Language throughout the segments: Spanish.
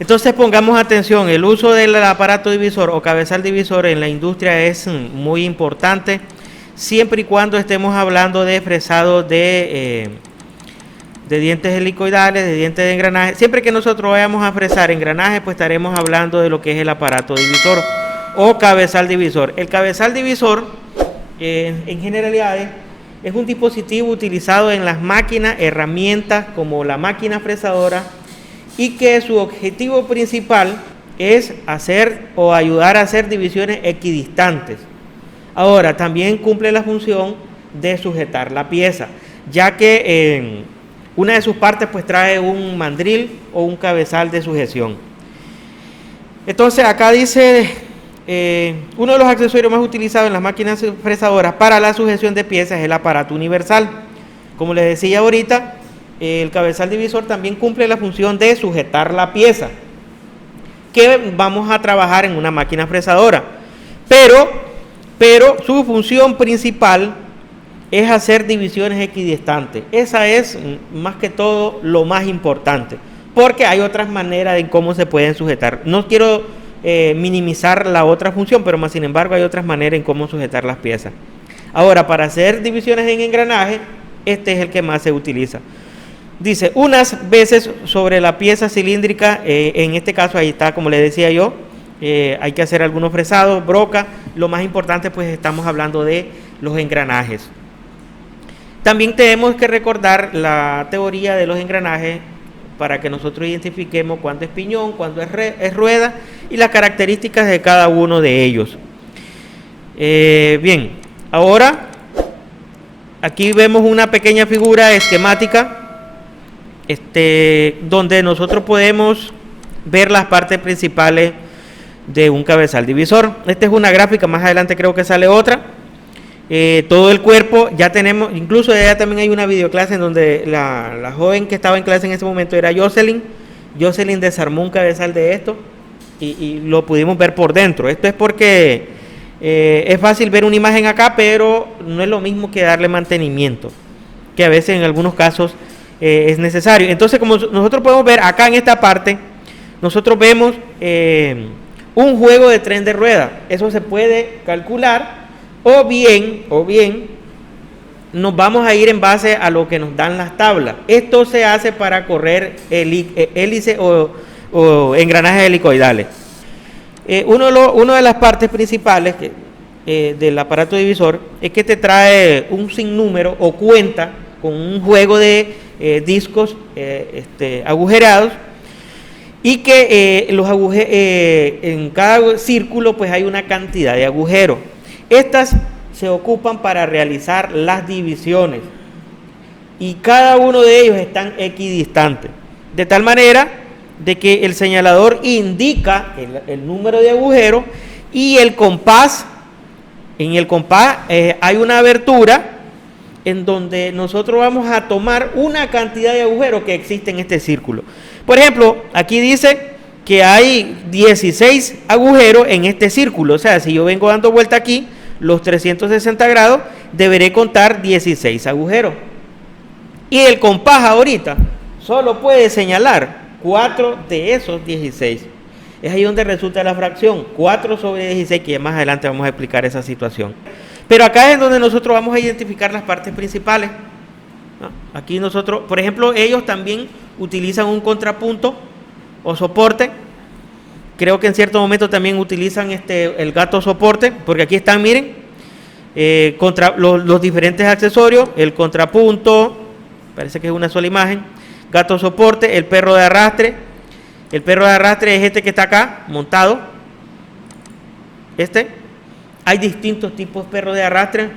Entonces pongamos atención, el uso del aparato divisor o cabezal divisor en la industria es muy importante, siempre y cuando estemos hablando de fresado de dientes helicoidales, de dientes de engranaje. Siempre que nosotros vayamos a fresar engranaje, pues estaremos hablando de lo que es el aparato divisor o cabezal divisor. El cabezal divisor, en generalidades, es un dispositivo utilizado en las máquinas, herramientas como la máquina fresadora, y que su objetivo principal es hacer o ayudar a hacer divisiones equidistantes. Ahora, también cumple la función de sujetar la pieza, ya que una de sus partes pues trae un mandril o un cabezal de sujeción. Entonces acá dice, uno de los accesorios más utilizados en las máquinas fresadoras para la sujeción de piezas es el aparato universal. Como les decía ahorita, el cabezal divisor también cumple la función de sujetar la pieza que vamos a trabajar en una máquina fresadora, pero su función principal es hacer divisiones equidistantes. Esa es más que todo lo más importante, porque hay otras maneras de cómo se pueden sujetar. No quiero minimizar la otra función, pero más sin embargo hay otras maneras en cómo sujetar las piezas. Ahora, para hacer divisiones en engranaje, este es el que más se utiliza. Dice, unas veces sobre la pieza cilíndrica, en este caso ahí está, como le decía yo, hay que hacer algunos fresados, broca. Lo más importante pues estamos hablando de los engranajes. También tenemos que recordar la teoría de los engranajes para que nosotros identifiquemos cuándo es piñón, cuándo es rueda y las características de cada uno de ellos. Bien, ahora aquí vemos una pequeña figura esquemática donde nosotros podemos ver las partes principales de un cabezal divisor. Esta es una gráfica, más adelante creo que sale otra. Todo el cuerpo, ya tenemos, incluso ya también hay una videoclase en donde la joven que estaba en clase en ese momento era Jocelyn. Jocelyn desarmó un cabezal de esto y lo pudimos ver por dentro. Esto es porque es fácil ver una imagen acá, pero no es lo mismo que darle mantenimiento, que a veces en algunos casos es necesario. Entonces, como nosotros podemos ver acá en esta parte, nosotros vemos un juego de tren de rueda. Eso se puede calcular, o bien nos vamos a ir en base a lo que nos dan las tablas. Esto se hace para correr hélice o engranajes helicoidales. Una de las partes principales del aparato divisor es que te trae un sinnúmero o cuenta con un juego de discos agujerados, y que en cada círculo pues hay una cantidad de agujeros. Estas se ocupan para realizar las divisiones y cada uno de ellos están equidistantes, de tal manera de que el señalador indica el número de agujeros y el compás. En el compás hay una abertura en donde nosotros vamos a tomar una cantidad de agujeros que existe en este círculo. Por ejemplo, aquí dice que hay 16 agujeros en este círculo. O sea, si yo vengo dando vuelta aquí, los 360 grados, deberé contar 16 agujeros. Y el compás ahorita solo puede señalar 4 de esos 16. Es ahí donde resulta la fracción, 4 sobre 16, que más adelante vamos a explicar esa situación. Pero acá es donde nosotros vamos a identificar las partes principales. Aquí nosotros, por ejemplo, ellos también utilizan un contrapunto o soporte. Creo que en cierto momento también utilizan el gato soporte, porque aquí están, miren, contra los diferentes accesorios, el contrapunto, parece que es una sola imagen, gato soporte, el perro de arrastre. El perro de arrastre es este que está acá, montado. Hay distintos tipos de perros de arrastre.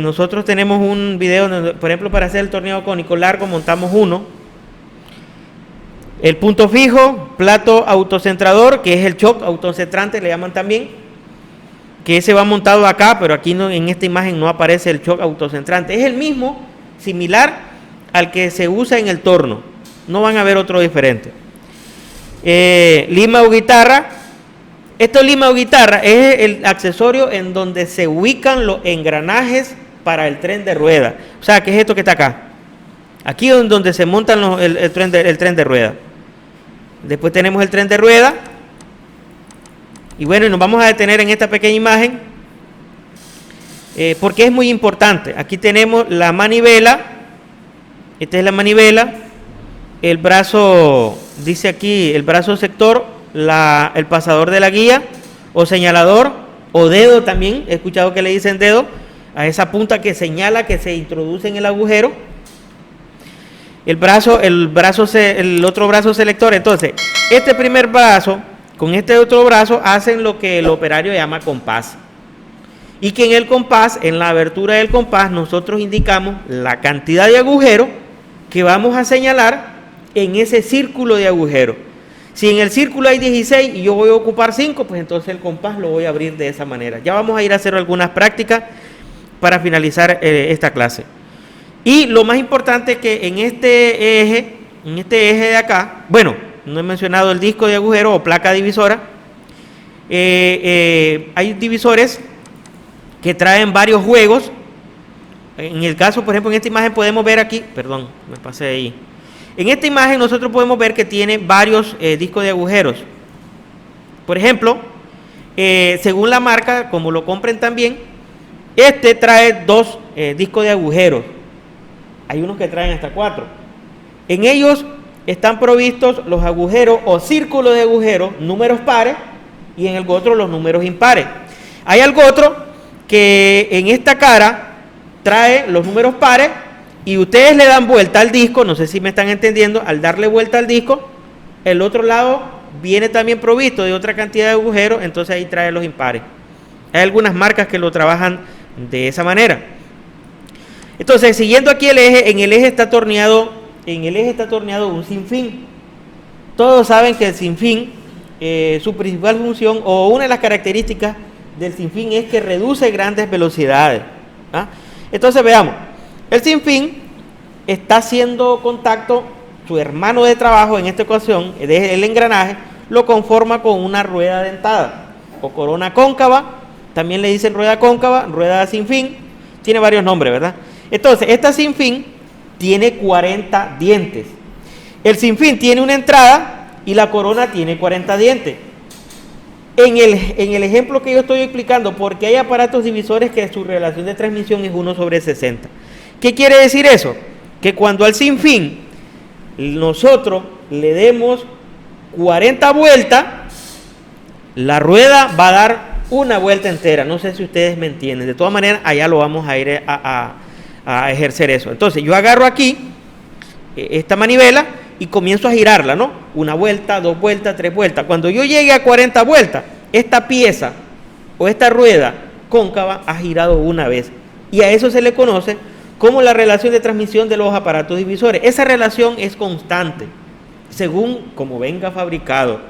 Nosotros tenemos un video donde, por ejemplo, para hacer el tornillo cónico largo montamos uno. El punto fijo, plato autocentrador, que es el choc autocentrante, le llaman también, que ese va montado acá, pero aquí no, en esta imagen no aparece el choc autocentrante. Es el mismo, similar al que se usa en el torno, no van a ver otro diferente. Lima o guitarra. Esto lima o guitarra es el accesorio en donde se ubican los engranajes para el tren de rueda. O sea, ¿qué es esto que está acá? Aquí es donde se montan el tren de rueda. Después tenemos el tren de rueda. Y bueno, y nos vamos a detener en esta pequeña imagen, porque es muy importante. Aquí tenemos la manivela. Esta es la manivela. El brazo, dice aquí, el brazo sector, el pasador de la guía, o señalador, o dedo también. He escuchado que le dicen dedo a esa punta que señala que se introduce en el agujero. El otro brazo selector. Entonces, este primer brazo con este otro brazo hacen lo que el operario llama compás. Y que en el compás, en la abertura del compás, nosotros indicamos la cantidad de agujeros que vamos a señalar en ese círculo de agujeros. Si en el círculo hay 16 y yo voy a ocupar 5, pues entonces el compás lo voy a abrir de esa manera. Ya vamos a ir a hacer algunas prácticas para finalizar esta clase. Y lo más importante es que en este eje de acá, bueno, no he mencionado el disco de agujero o placa divisora. Hay divisores que traen varios juegos. En el caso, por ejemplo, en esta imagen podemos ver aquí, perdón, me pasé ahí. En esta imagen nosotros podemos ver que tiene varios discos de agujeros. Por ejemplo, según la marca, como lo compren también, este trae 2 discos de agujeros. Hay unos que traen hasta 4. En ellos están provistos los agujeros o círculos de agujeros, números pares, y en el otro los números impares. Hay algo otro que en esta cara trae los números pares y ustedes le dan vuelta al disco, no sé si me están entendiendo, al darle vuelta al disco, el otro lado viene también provisto de otra cantidad de agujeros, entonces ahí trae los impares. Hay algunas marcas que lo trabajan de esa manera. Entonces, siguiendo aquí el eje, en el eje está atornillado un sinfín. Todos saben que el sinfín, su principal función o una de las características del sinfín es que reduce grandes velocidades. ¿Ah? Entonces veamos, el sinfín está haciendo contacto, su hermano de trabajo en esta ocasión, el engranaje, lo conforma con una rueda dentada o corona cóncava, también le dicen rueda cóncava, rueda sinfín, tiene varios nombres, ¿verdad? Entonces, esta sinfín tiene 40 dientes. El sinfín tiene una entrada y la corona tiene 40 dientes. En el ejemplo que yo estoy explicando, porque hay aparatos divisores que su relación de transmisión es 1/60. ¿Qué quiere decir eso? Que cuando al sinfín nosotros le demos 40 vueltas, la rueda va a dar una vuelta entera. No sé si ustedes me entienden. De todas maneras, allá lo vamos a ir a ejercer eso. Entonces, yo agarro aquí esta manivela y comienzo a girarla, ¿no? 1 vuelta, 2 vueltas, 3 vueltas. Cuando yo llegue a 40 vueltas, esta pieza o esta rueda cóncava ha girado una vez. Y a eso se le conoce como la relación de transmisión de los aparatos divisores. Esa relación es constante, según como venga fabricado.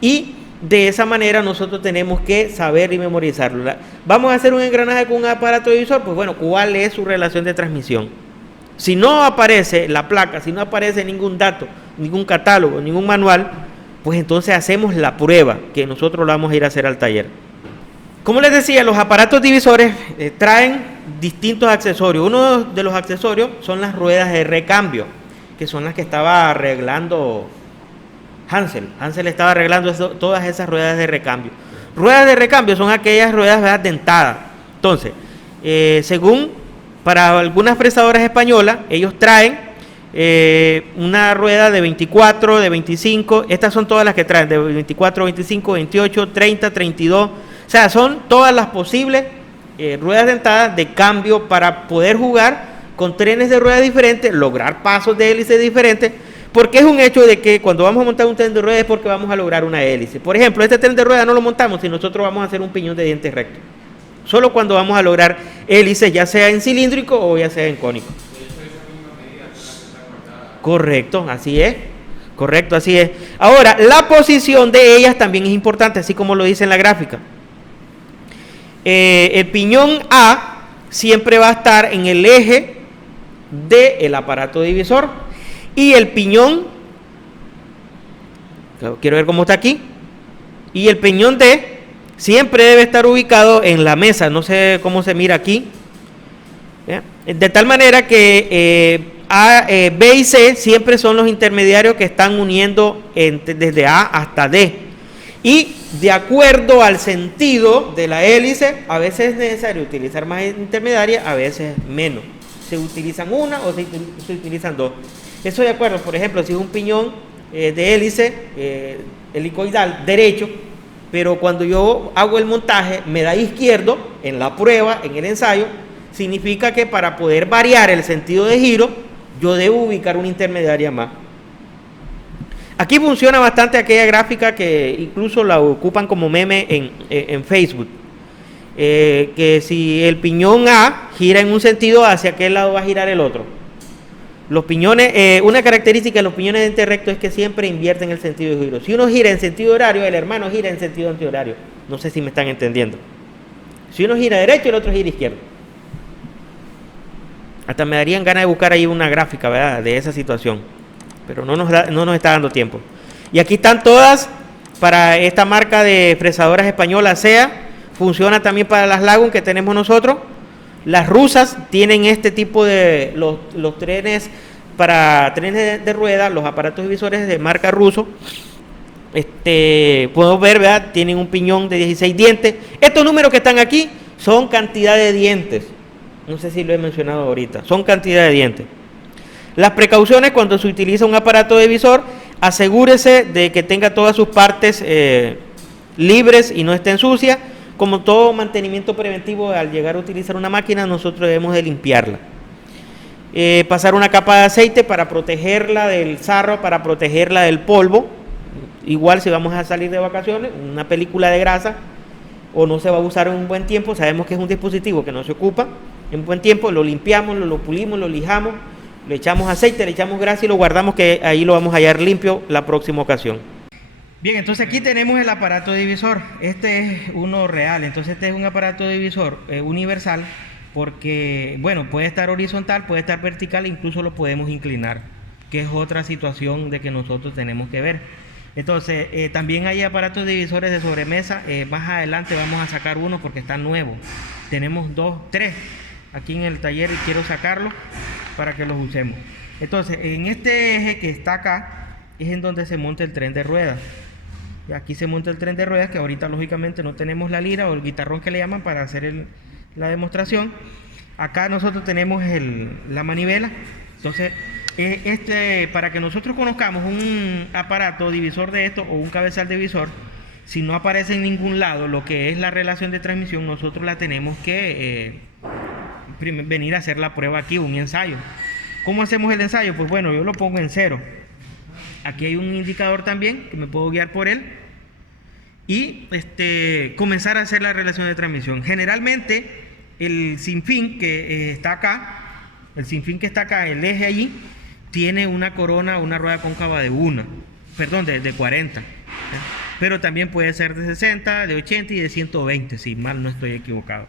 Y de esa manera nosotros tenemos que saber y memorizarlo. Vamos a hacer un engranaje con un aparato divisor, pues bueno, ¿cuál es su relación de transmisión? Si no aparece la placa, si no aparece ningún dato, ningún catálogo, ningún manual, pues entonces hacemos la prueba, que nosotros la vamos a ir a hacer al taller. Como les decía, los aparatos divisores traen distintos accesorios. Uno de los accesorios son las ruedas de recambio, que son las que estaba arreglando Hansel. Hansel estaba arreglando todas esas ruedas de recambio. Ruedas de recambio son aquellas ruedas, ¿verdad?, dentadas. Entonces, según para algunas fresadoras españolas, ellos traen una rueda de 24, de 25, estas son todas las que traen, de 24, 25, 28, 30, 32, o sea, son todas las posibles ruedas dentadas de cambio para poder jugar con trenes de ruedas diferentes, lograr pasos de hélice diferentes, porque es un hecho de que cuando vamos a montar un tren de ruedas es porque vamos a lograr una hélice. Por ejemplo, este tren de ruedas no lo montamos si nosotros vamos a hacer un piñón de dientes recto. Solo cuando vamos a lograr hélices, ya sea en cilíndrico o ya sea en cónico. Correcto, así es. Correcto, así es. Ahora, la posición de ellas también es importante, así como lo dice en la gráfica. El piñón A siempre va a estar en el eje del aparato divisor. Y el piñón, quiero ver cómo está aquí, y el piñón D siempre debe estar ubicado en la mesa, no sé cómo se mira aquí, ¿ya? De tal manera que B y C siempre son los intermediarios que están uniendo desde A hasta D. Y de acuerdo al sentido de la hélice, a veces es necesario utilizar más intermediarias, a veces menos. Se utilizan una o se utilizan dos. Eso de acuerdo, por ejemplo, si es un piñón de hélice helicoidal derecho, pero cuando yo hago el montaje me da izquierdo en la prueba, en el ensayo, significa que para poder variar el sentido de giro, yo debo ubicar una intermediaria más. Aquí funciona bastante aquella gráfica que incluso la ocupan como meme en Facebook. Que si el piñón A gira en un sentido, ¿hacia qué lado va a girar el otro? Los piñones, una característica de los piñones de ente recto es que siempre invierten el sentido de giro. Si uno gira en sentido horario, el hermano gira en sentido antihorario. No sé si me están entendiendo. Si uno gira derecho, el otro gira izquierdo. Hasta me darían ganas de buscar ahí una gráfica, ¿verdad?, de esa situación. Pero no nos está dando tiempo. Y aquí están todas para esta marca de fresadoras españolas SEA. Funciona también para las Lagun que tenemos nosotros. Las rusas tienen este tipo de los trenes para trenes de rueda, los aparatos divisores de marca ruso. Podemos ver, ¿verdad? Tienen un piñón de 16 dientes. Estos números que están aquí son cantidad de dientes. No sé si lo he mencionado ahorita. Son cantidad de dientes. Las precauciones cuando se utiliza un aparato divisor, asegúrese de que tenga todas sus partes libres y no estén sucias. Como todo mantenimiento preventivo, al llegar a utilizar una máquina, nosotros debemos de limpiarla. Pasar una capa de aceite para protegerla del sarro, para protegerla del polvo. Igual si vamos a salir de vacaciones, una película de grasa o no se va a usar en un buen tiempo, sabemos que es un dispositivo que no se ocupa en un buen tiempo, lo limpiamos, lo pulimos, lo lijamos, le echamos aceite, le echamos grasa y lo guardamos, que ahí lo vamos a hallar limpio la próxima ocasión. Bien, entonces aquí tenemos el aparato divisor. Este es uno real, entonces este es un aparato divisor universal, porque, bueno, puede estar horizontal, puede estar vertical, incluso lo podemos inclinar, que es otra situación de que nosotros tenemos que ver. Entonces, también hay aparatos divisores de sobremesa. Más adelante vamos a sacar uno porque está nuevo. Tenemos 3 aquí en el taller y quiero sacarlo para que los usemos. Entonces, en este eje que está acá es en donde se monta el tren de ruedas. Y aquí se monta el tren de ruedas, que ahorita lógicamente no tenemos la lira o el guitarrón que le llaman para hacer la demostración. Acá nosotros tenemos la manivela. Entonces, para que nosotros conozcamos un aparato divisor de esto o un cabezal divisor, si no aparece en ningún lado lo que es la relación de transmisión, nosotros la tenemos que venir a hacer la prueba aquí, un ensayo. ¿Cómo hacemos el ensayo? Pues bueno, yo lo pongo en 0. Aquí hay un indicador también que me puedo guiar por él y comenzar a hacer la relación de transmisión. Generalmente el sinfín que está acá, el eje allí, tiene una corona, una rueda cóncava de 40, pero también puede ser de 60, de 80 y de 120, si mal no estoy equivocado.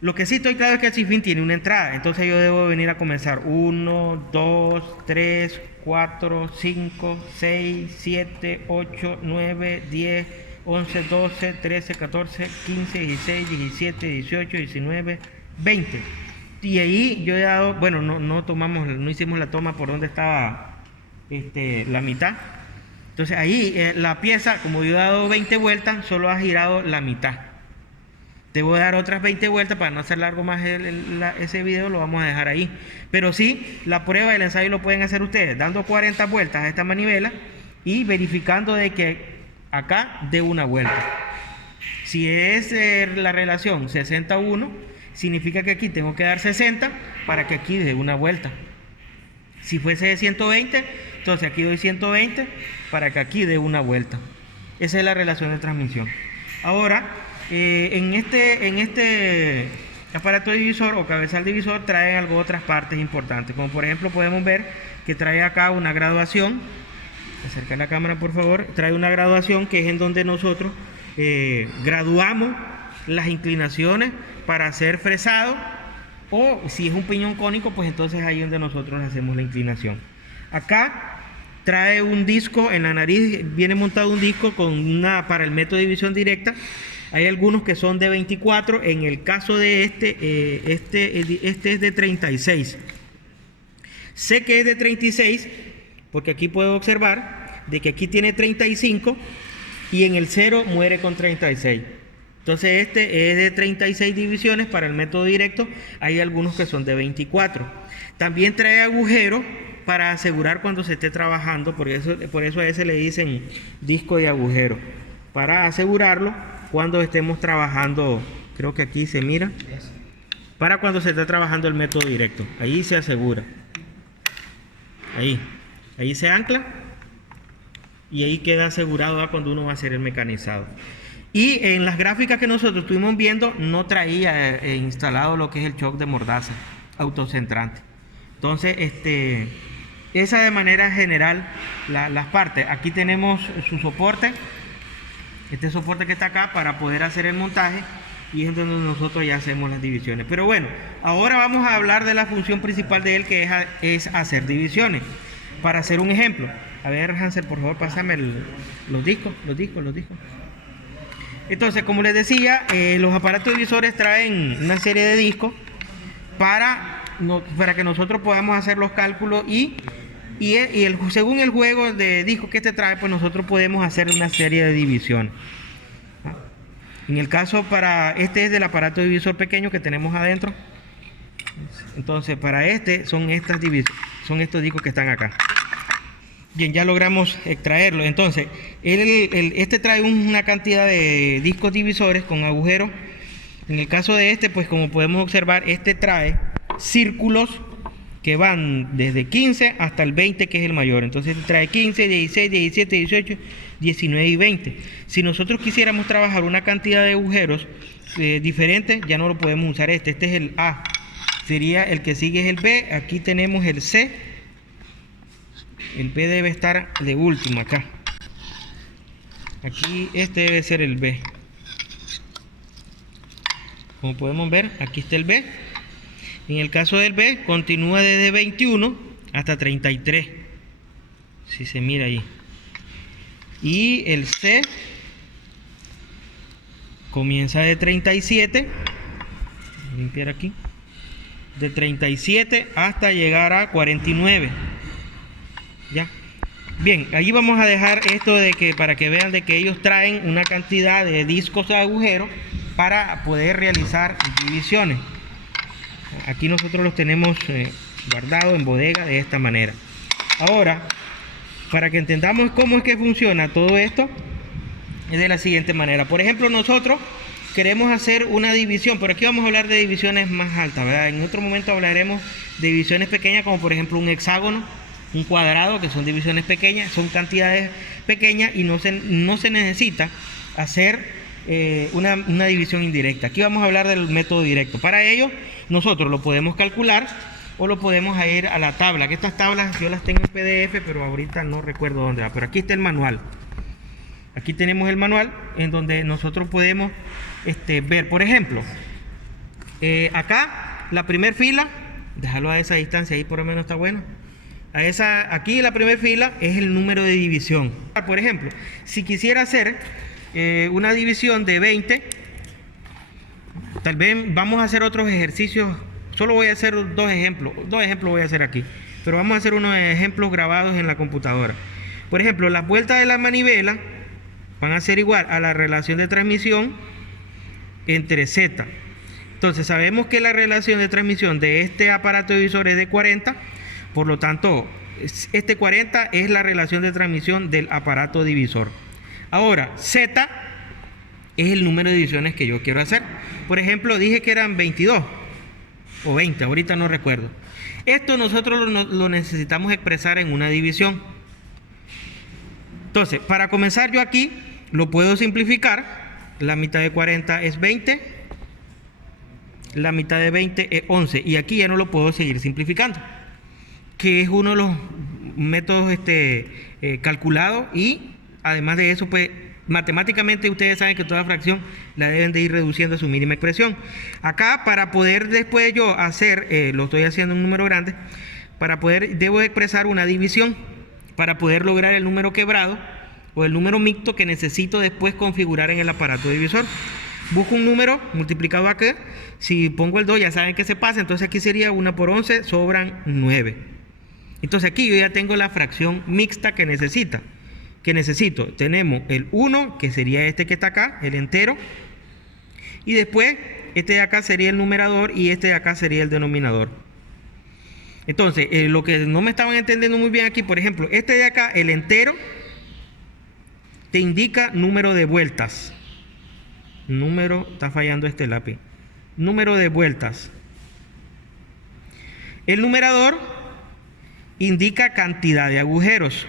Lo que sí estoy claro es que el sinfín tiene una entrada, entonces yo debo venir a comenzar 1, 2, 3, 4, 5, 6, 7, 8, 9, 10, 11, 12, 13, 14, 15, 16, 17, 18, 19, 20. Y ahí yo he dado, bueno, no hicimos la toma por donde estaba la mitad. Entonces ahí la pieza, como yo he dado 20 vueltas, solo ha girado la mitad. Debo dar otras 20 vueltas para no hacer largo más ese video, lo vamos a dejar ahí. Pero sí, la prueba del ensayo lo pueden hacer ustedes, dando 40 vueltas a esta manivela y verificando de que acá dé una vuelta. Si es la relación 60-1, significa que aquí tengo que dar 60 para que aquí dé una vuelta. Si fuese de 120, entonces aquí doy 120 para que aquí dé una vuelta. Esa es la relación de transmisión. Ahora, en este aparato divisor o cabezal divisor traen otras partes importantes, como por ejemplo podemos ver que trae acá una graduación. Acerca la cámara, por favor. Trae una graduación que es en donde nosotros graduamos las inclinaciones para hacer fresado, o si es un piñón cónico, pues entonces ahí es donde nosotros hacemos la inclinación. Acá trae un disco en la nariz, viene montado un disco para el método de división directa. Hay algunos que son de 24, en el caso de este es de 36. Sé que es de 36, porque aquí puedo observar de que aquí tiene 35 y en el 0 muere con 36. Entonces este es de 36 divisiones para el método directo. Hay algunos que son de 24. También trae agujeros para asegurar cuando se esté trabajando, por eso a ese le dicen disco de agujero, para asegurarlo cuando estemos trabajando. Creo que aquí se mira, para cuando se está trabajando el método directo, ahí se asegura, ahí se ancla y ahí queda asegurado cuando uno va a hacer el mecanizado. Y en las gráficas que nosotros estuvimos viendo no traía instalado lo que es el shock de mordaza autocentrante. Entonces esa de manera general las partes. Aquí tenemos su soporte, este soporte que está acá para poder hacer el montaje, y es donde nosotros ya hacemos las divisiones. Pero bueno, ahora vamos a hablar de la función principal de él, que es hacer divisiones. Para hacer un ejemplo, a ver, Hansel, por favor, pásame los discos. Entonces, como les decía, los aparatos divisores traen una serie de discos para que nosotros podamos hacer los cálculos según el juego de discos que trae, pues nosotros podemos hacer una serie de divisiones. En el caso este es del aparato divisor pequeño que tenemos adentro. Entonces para son estas divisiones, son estos discos que están acá. Bien, ya logramos extraerlo. Entonces este trae una cantidad de discos divisores con agujeros. En el caso de pues como podemos observar, trae círculos que van desde 15 hasta el 20, que es el mayor. Entonces trae 15, 16, 17, 18, 19 y 20. Si nosotros quisiéramos trabajar una cantidad de agujeros diferentes, ya no lo podemos usar. Este es el A. Sería el que sigue es el B. Aquí tenemos el C. El B debe estar de último acá. Aquí debe ser el B. Como podemos ver, aquí está el B. En el caso del B, continúa desde 21 hasta 33. Si se mira ahí. Y el C comienza de 37. Voy a limpiar aquí. De 37 hasta llegar a 49. Ya. Bien, ahí vamos a dejar esto para que vean de que ellos traen una cantidad de discos de agujeros para poder realizar divisiones. Aquí nosotros los tenemos guardados en bodega de esta manera. Ahora, para que entendamos cómo es que funciona todo esto, es de la siguiente manera. Por ejemplo, nosotros queremos hacer una división, pero aquí vamos a hablar de divisiones más altas, ¿verdad? En otro momento hablaremos de divisiones pequeñas, como por ejemplo un hexágono, un cuadrado, que son divisiones pequeñas, son cantidades pequeñas y no se necesita hacer una división indirecta. Aquí vamos a hablar del método directo. Para ello, nosotros lo podemos calcular o lo podemos ir a la tabla, que estas tablas yo las tengo en PDF, pero ahorita no recuerdo dónde va, pero aquí está el manual. Aquí tenemos el manual en donde nosotros podemos ver, por ejemplo, acá la primera fila, déjalo a esa distancia, ahí por lo menos está bueno. Aquí la primera fila es el número de división. Por ejemplo, si quisiera hacer una división de 20, tal vez vamos a hacer otros ejercicios. Solo voy a hacer dos ejemplos voy a hacer aquí, pero vamos a hacer unos ejemplos grabados en la computadora. Por ejemplo, las vueltas de la manivela van a ser igual a la relación de transmisión entre Z. Entonces sabemos que la relación de transmisión de este aparato divisor es de 40, por lo tanto 40 es la relación de transmisión del aparato divisor. Ahora, Z es el número de divisiones que yo quiero hacer. Por ejemplo, dije que eran 22 o 20, ahorita no recuerdo. Esto nosotros lo necesitamos expresar en una división. Entonces, para comenzar yo aquí lo puedo simplificar. La mitad de 40 es 20, la mitad de 20 es 11, y aquí ya no lo puedo seguir simplificando, que es uno de los métodos calculados, y además de eso, pues matemáticamente ustedes saben que toda fracción la deben de ir reduciendo a su mínima expresión. Acá, para poder después yo hacer, lo estoy haciendo en un número grande, debo expresar una división para poder lograr el número quebrado o el número mixto que necesito después configurar en el aparato divisor. Busco un número multiplicado acá. Si pongo el 2, ya saben que se pasa. Entonces aquí sería 1 por 11, sobran 9. Entonces aquí yo ya tengo la fracción mixta que necesito. Tenemos el 1, que sería este que está acá, el entero. Y después, este de acá sería el numerador y este de acá sería el denominador. Entonces, lo que no me estaban entendiendo muy bien aquí, por ejemplo, este de acá, el entero, te indica número de vueltas. Está fallando este lápiz. Número de vueltas. El numerador indica cantidad de agujeros.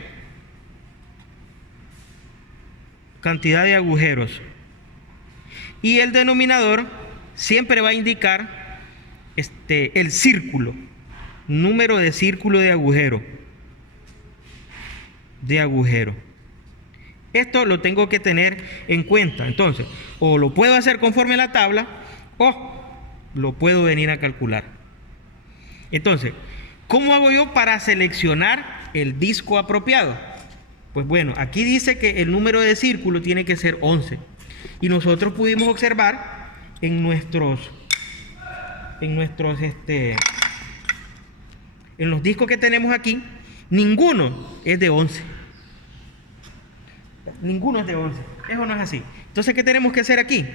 Y el denominador siempre va a indicar el círculo. Número de círculo de agujero. Esto lo tengo que tener en cuenta. Entonces, o lo puedo hacer conforme a la tabla o lo puedo venir a calcular. Entonces, ¿cómo hago yo para seleccionar el disco apropiado? Pues bueno, aquí dice que el número de círculo tiene que ser 11. Y nosotros pudimos observar en los discos que tenemos aquí, ninguno es de 11. Ninguno es de 11. Eso no es así. Entonces, ¿qué tenemos que hacer aquí?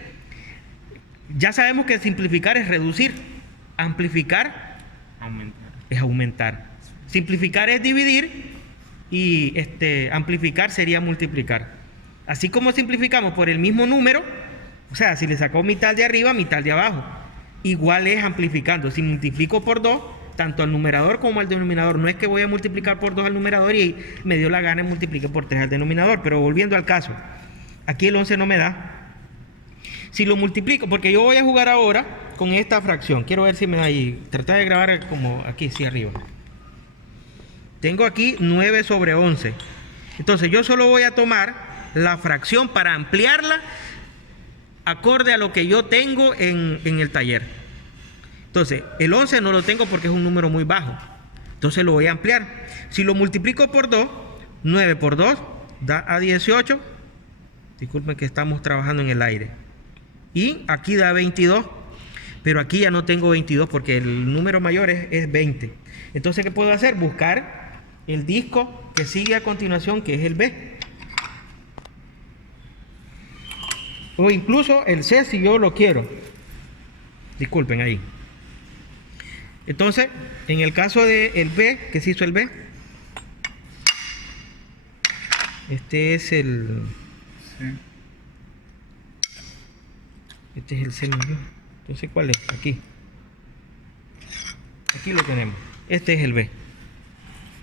Ya sabemos que simplificar es reducir. Amplificar es aumentar. Simplificar es dividir. Y amplificar sería multiplicar. Así como simplificamos por el mismo número, o sea, si le saco mitad de arriba, mitad de abajo, igual es amplificando. Si multiplico por 2, tanto al numerador como al denominador, no es que voy a multiplicar por 2 al numerador y me dio la gana y multiplique por 3 al denominador. Pero volviendo al caso, aquí el 11 no me da. Si lo multiplico, porque yo voy a jugar ahora con esta fracción, quiero ver si me da ahí, tratar de grabar como aquí, sí, arriba. Tengo aquí 9 sobre 11. Entonces yo solo voy a tomar la fracción para ampliarla acorde a lo que yo tengo en el taller. Entonces el 11 no lo tengo porque es un número muy bajo. Entonces lo voy a ampliar. Si lo multiplico por 2, 9 por 2 da a 18. Disculpen que estamos trabajando en el aire. Y aquí da 22. Pero aquí ya no tengo 22 porque el número mayor es 20. Entonces, ¿qué puedo hacer? Buscar el disco que sigue a continuación, que es el B. O incluso el C si yo lo quiero. Disculpen ahí. Entonces, en el caso del B, ¿qué se hizo el B? Este es el... Este es el C mayor. Entonces, ¿cuál es? Aquí. Aquí lo tenemos. Este es el B.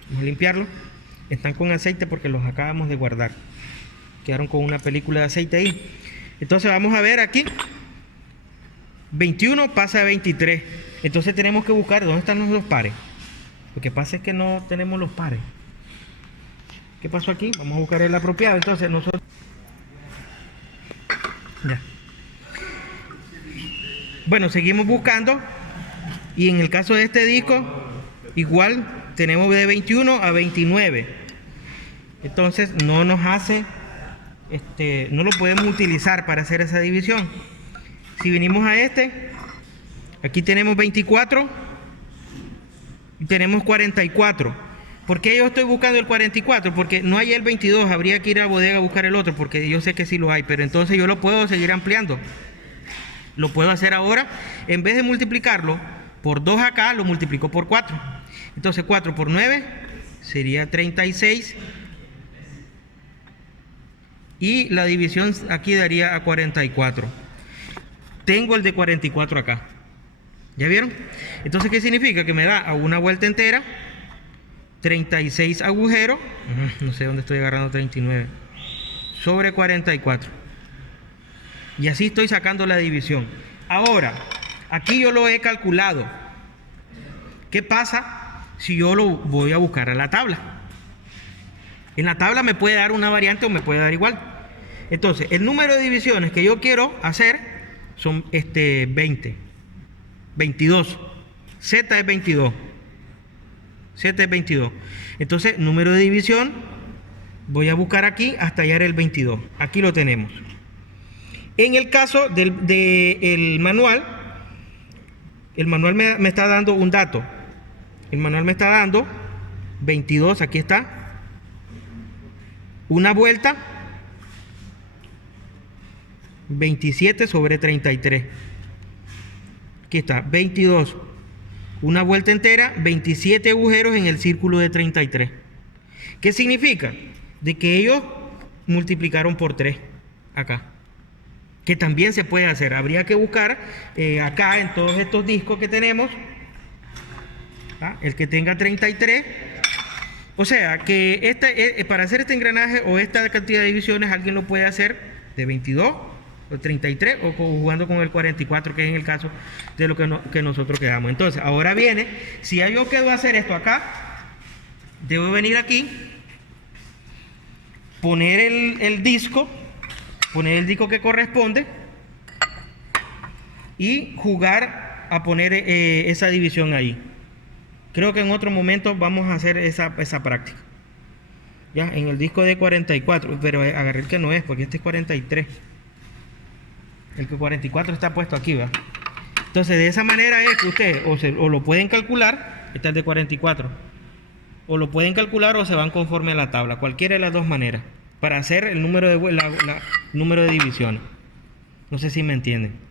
Vamos a limpiarlo. Están con aceite porque los acabamos de guardar. Quedaron con una película de aceite ahí. Entonces vamos a ver aquí. 21 pasa a 23. Entonces tenemos que buscar dónde están los dos pares. Lo que pasa es que no tenemos los pares. ¿Qué pasó aquí? Vamos a buscar el apropiado. Entonces nosotros... Ya. Bueno, seguimos buscando. Y en el caso de este disco, igual tenemos de 21 a 29. Entonces no nos hace, no lo podemos utilizar para hacer esa división. Si venimos a aquí tenemos 24 y tenemos 44. ¿Por qué yo estoy buscando el 44? Porque no hay el 22, habría que ir a la bodega a buscar el otro, porque yo sé que sí lo hay, pero entonces yo lo puedo seguir ampliando. Lo puedo hacer ahora, en vez de multiplicarlo por 2 acá, lo multiplico por 4. Entonces 4 por 9 sería 36. Y la división aquí daría a 44. Tengo el de 44 acá. ¿Ya vieron? Entonces, ¿qué significa? Que me da a una vuelta entera 36 agujeros. No sé dónde estoy agarrando 39. Sobre 44. Y así estoy sacando la división. Ahora, aquí yo lo he calculado. ¿Qué pasa si yo lo voy a buscar a la tabla? En la tabla me puede dar una variante o me puede dar igual. Entonces, el número de divisiones que yo quiero hacer son 20. 22. Z es 22. Z es 22. Entonces, número de división, voy a buscar aquí hasta hallar el 22. Aquí lo tenemos. En el caso del manual, el manual me está dando un dato. El manual me está dando 22, aquí está. Una vuelta, 27 sobre 33. Aquí está, 22. Una vuelta entera, 27 agujeros en el círculo de 33. ¿Qué significa? De que ellos multiplicaron por 3 acá. Que también se puede hacer. Habría que buscar acá en todos estos discos que tenemos, el que tenga 33. O sea, que para hacer este engranaje o esta cantidad de divisiones, alguien lo puede hacer de 22 o 33 o jugando con el 44, que es en el caso de lo que nosotros quedamos. Entonces, ahora viene, si yo quiero hacer esto acá, debo venir aquí, poner el disco que corresponde y jugar a poner esa división ahí. Creo que en otro momento vamos a hacer esa práctica. Ya, en el disco de 44, pero agarré el que no es, porque este es 43. El que 44 está puesto aquí, ¿va? Entonces, de esa manera es que ustedes o lo pueden calcular, este es el de 44, o lo pueden calcular o se van conforme a la tabla, cualquiera de las dos maneras, para hacer el número número de divisiones. No sé si me entienden.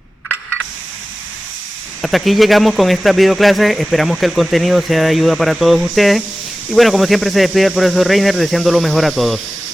Hasta aquí llegamos con esta videoclase. Esperamos que el contenido sea de ayuda para todos ustedes. Y bueno, como siempre se despide el profesor Reiner deseando lo mejor a todos.